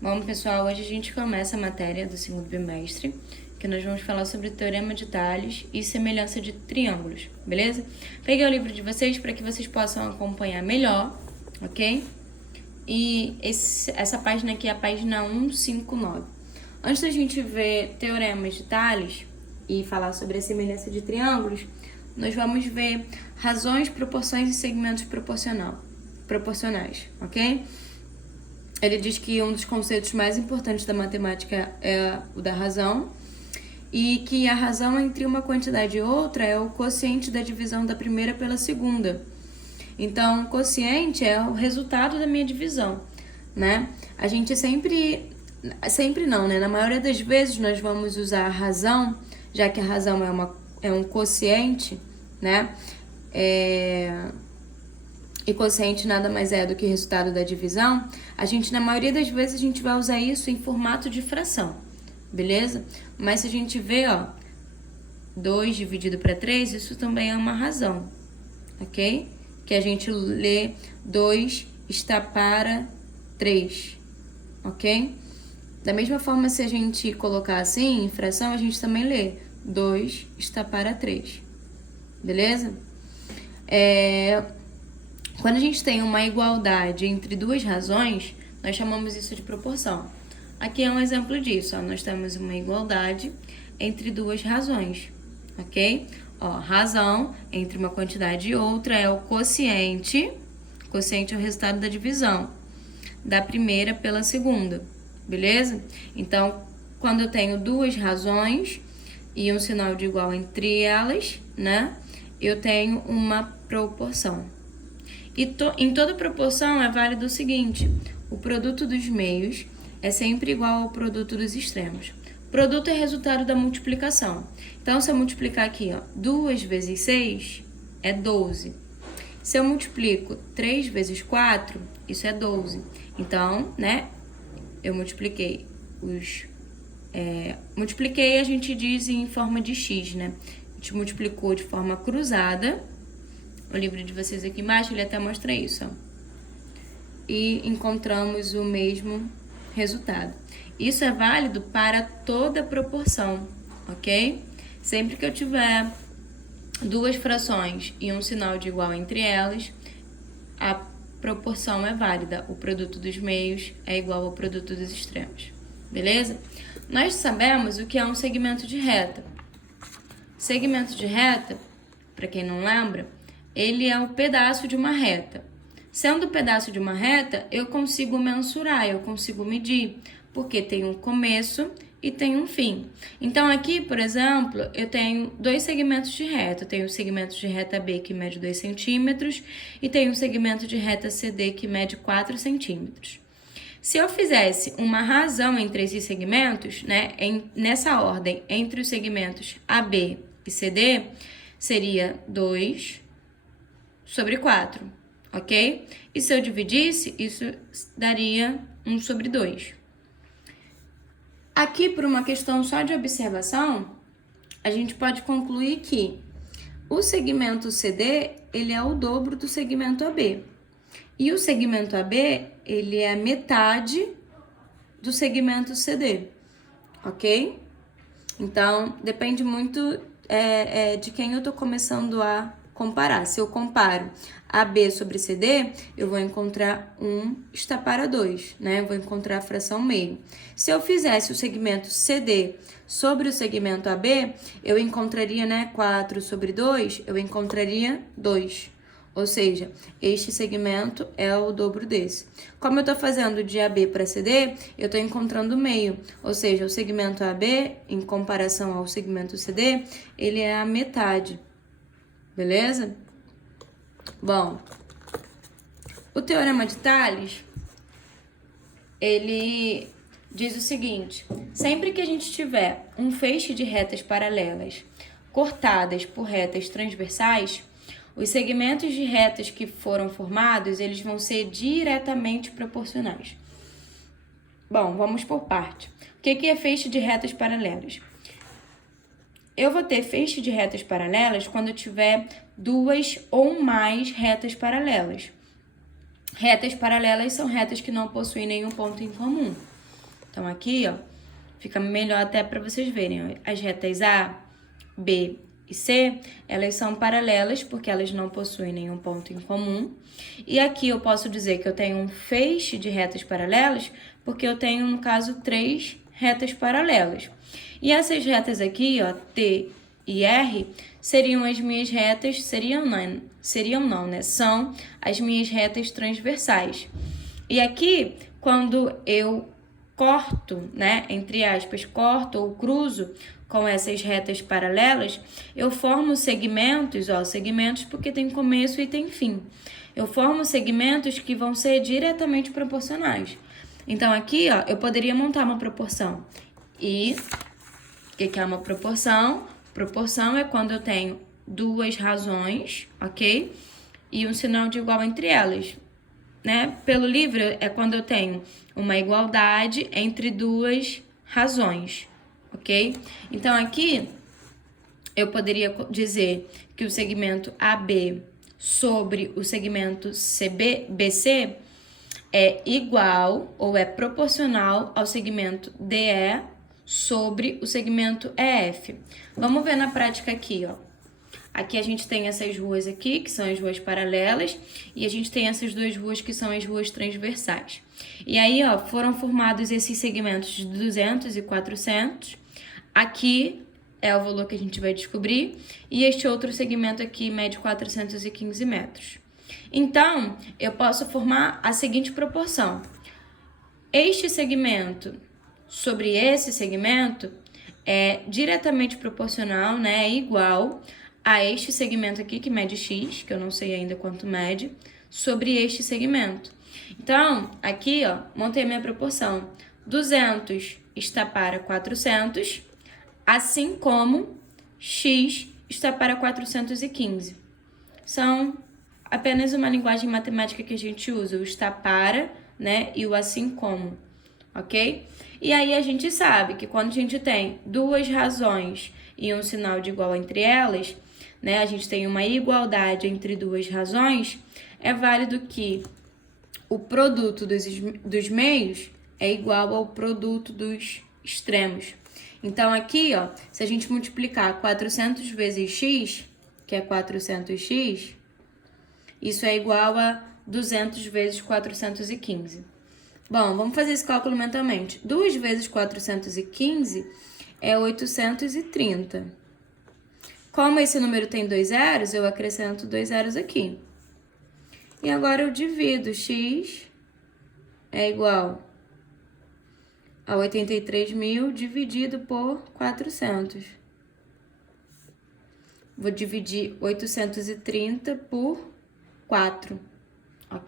Bom, pessoal, hoje a gente começa a matéria do segundo bimestre, que nós vamos falar sobre Teorema de Tales e semelhança de triângulos, beleza? Peguei o livro de vocês para que vocês possam acompanhar melhor, ok? E essa página aqui é a página 159. Antes da gente ver teoremas de Tales e falar sobre a semelhança de triângulos, nós vamos ver razões, proporções e segmentos proporcionais, ok? Ele diz que um dos conceitos mais importantes da matemática é o da razão e que a razão entre uma quantidade e outra é o quociente da divisão da primeira pela segunda. Então, o quociente é o resultado da minha divisão, né? A gente sempre não, né? Na maioria das vezes nós vamos usar a razão, já que a razão é um quociente, né? E quociente nada mais é do que resultado da divisão. Na maioria das vezes, a gente vai usar isso em formato de fração, beleza? Mas se a gente vê, 2 dividido para 3, isso também é uma razão, ok? Que a gente lê 2 está para 3, ok? Da mesma forma, se a gente colocar assim, em fração, a gente também lê 2 está para 3, beleza? Quando a gente tem uma igualdade entre duas razões, nós chamamos isso de proporção. Aqui é um exemplo disso, nós temos uma igualdade entre duas razões, ok? Razão entre uma quantidade e outra é o quociente. Quociente é o resultado da divisão da primeira pela segunda, beleza? Então, quando eu tenho duas razões e um sinal de igual entre elas, né? Eu tenho uma proporção. E em toda proporção é válido o seguinte: o produto dos meios é sempre igual ao produto dos extremos. Produto é resultado da multiplicação. Então, se eu multiplicar aqui, 2 vezes 6 é 12. Se eu multiplico 3 vezes 4, isso é 12. Então, né, eu multipliquei multipliquei, a gente diz em forma de x, né? A gente multiplicou de forma cruzada. O livro de vocês aqui embaixo, ele até mostra isso, E encontramos o mesmo resultado. Isso é válido para toda proporção, ok? Sempre que eu tiver duas frações e um sinal de igual entre elas, a proporção é válida. O produto dos meios é igual ao produto dos extremos, beleza? Nós sabemos o que é um segmento de reta. Segmento de reta, para quem não lembra, ele é o pedaço de uma reta. Sendo o pedaço de uma reta, eu consigo mensurar, eu consigo medir, porque tem um começo e tem um fim. Então, aqui, por exemplo, eu tenho dois segmentos de reta. Eu tenho o segmento de reta B, que mede 2 centímetros, e tenho o segmento de reta CD, que mede 4 centímetros. Se eu fizesse uma razão entre esses segmentos, né, nessa ordem, entre os segmentos AB e CD, seria 2 sobre 4, ok? E se eu dividisse, isso daria 1 sobre 2. Aqui, por uma questão só de observação, a gente pode concluir que o segmento CD, ele é o dobro do segmento AB. E o segmento AB, ele é a metade do segmento CD, ok? Então, depende muito de quem eu tô começando a comparar. Se eu comparo AB sobre CD, eu vou encontrar 1 está para 2, né? Eu vou encontrar a fração meio. Se eu fizesse o segmento CD sobre o segmento AB, eu encontraria, né, 4 sobre 2, eu encontraria 2. Ou seja, este segmento é o dobro desse. Como eu estou fazendo de AB para CD, eu estou encontrando o meio. Ou seja, o segmento AB, em comparação ao segmento CD, ele é a metade. Beleza? Bom, o Teorema de Tales, ele diz o seguinte: sempre que a gente tiver um feixe de retas paralelas cortadas por retas transversais, os segmentos de retas que foram formados, eles vão ser diretamente proporcionais. Bom, vamos por parte. O que é feixe de retas paralelas? Eu vou ter feixe de retas paralelas quando eu tiver 2 ou mais retas paralelas. Retas paralelas são retas que não possuem nenhum ponto em comum. Então, aqui, ó, fica melhor até para vocês verem. Ó. As retas A, B e C, elas são paralelas porque elas não possuem nenhum ponto em comum. E aqui eu posso dizer que eu tenho um feixe de retas paralelas porque eu tenho, no caso, 3 retas paralelas. E essas retas aqui, ó, T e R, seriam as minhas retas, seriam não, né? São as minhas retas transversais. E aqui, quando eu corto, né, entre aspas, corto ou cruzo com essas retas paralelas, eu formo segmentos, ó, segmentos porque tem começo e tem fim. Eu formo segmentos que vão ser diretamente proporcionais. Então, aqui, ó, eu poderia montar uma proporção. E o que é uma proporção? Proporção é quando eu tenho duas razões, ok? E um sinal de igual entre elas. Né? Pelo livro, é quando eu tenho uma igualdade entre duas razões, ok? Então, aqui, eu poderia dizer que o segmento AB sobre o segmento BC é igual ou é proporcional ao segmento DE sobre o segmento EF. Vamos ver na prática aqui, ó. Aqui a gente tem essas ruas aqui, que são as ruas paralelas, e a gente tem essas duas ruas que são as ruas transversais. E aí, ó, foram formados esses segmentos de 200 e 400. Aqui é o valor que a gente vai descobrir, e este outro segmento aqui mede 415 metros. Então, eu posso formar a seguinte proporção. Este segmento sobre esse segmento é diretamente proporcional, né, é igual a este segmento aqui, que mede x, que eu não sei ainda quanto mede, sobre este segmento. Então, aqui, ó, montei a minha proporção. 200 está para 400, assim como x está para 415. São apenas uma linguagem matemática que a gente usa, o está para, né, e o assim como, ok? E aí a gente sabe que quando a gente tem duas razões e um sinal de igual entre elas, né, a gente tem uma igualdade entre duas razões, é válido que o produto dos meios é igual ao produto dos extremos. Então, aqui, ó, se a gente multiplicar 400 vezes x, que é 400x, isso é igual a 200 vezes 415. Bom, vamos fazer esse cálculo mentalmente. 2 vezes 415 é 830. Como esse número tem 2 zeros, eu acrescento 2 zeros aqui. E agora eu divido. X é igual a 83.000 dividido por 400. Vou dividir 830 por 4, ok?